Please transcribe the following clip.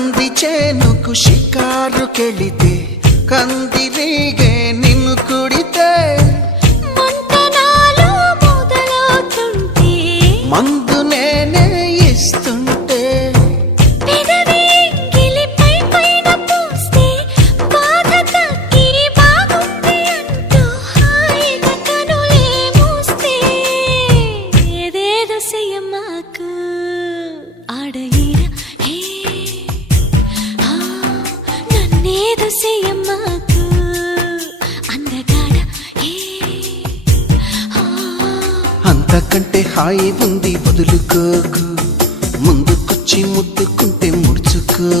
కంది చేనుకు షికారుకెళితే కందిరీగే నిన్ను కుడితే మందు నేనే ఇస్తుంటే అంతకంటే హాయి ఉంది వదులుకోకు ముందుకొచ్చి ముట్టుకుంటే